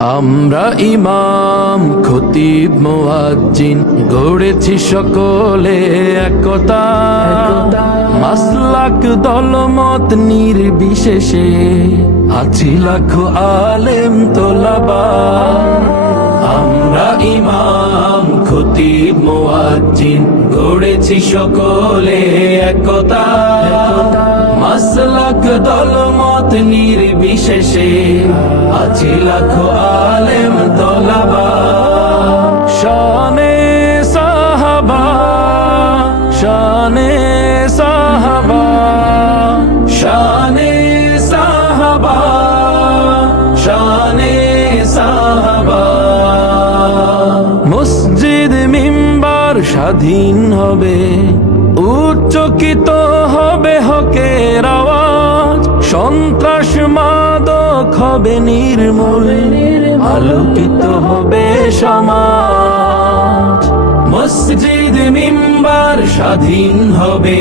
আমরা ইমাম খতিব মুয়াজ্জিন গড়েছি সকলে একতা, মাসলাক দলমত নির্বিশেষে আছি লাখো আলেম তোলাবা। আমরা ইমাম খতিব মুয়াজ্জিন গড়েছি সকলে একতা, মাসলাক দলমত নির্বিশেষে আছি লাখো আলেম তোলাবা। শানে সাহাবা, শানে সাহাবা, শানে সাহাবা, শানে সাহাবা। মসজিদ মিম্বার স্বাধীন হবে, উচ্চকিত হবে হকের আওয়াজ, সন্ত্রাস মাদক হবে নির্মূল, আলোকিত হবে সমাজ। মসজিদ মিম্বার স্বাধীন হবে,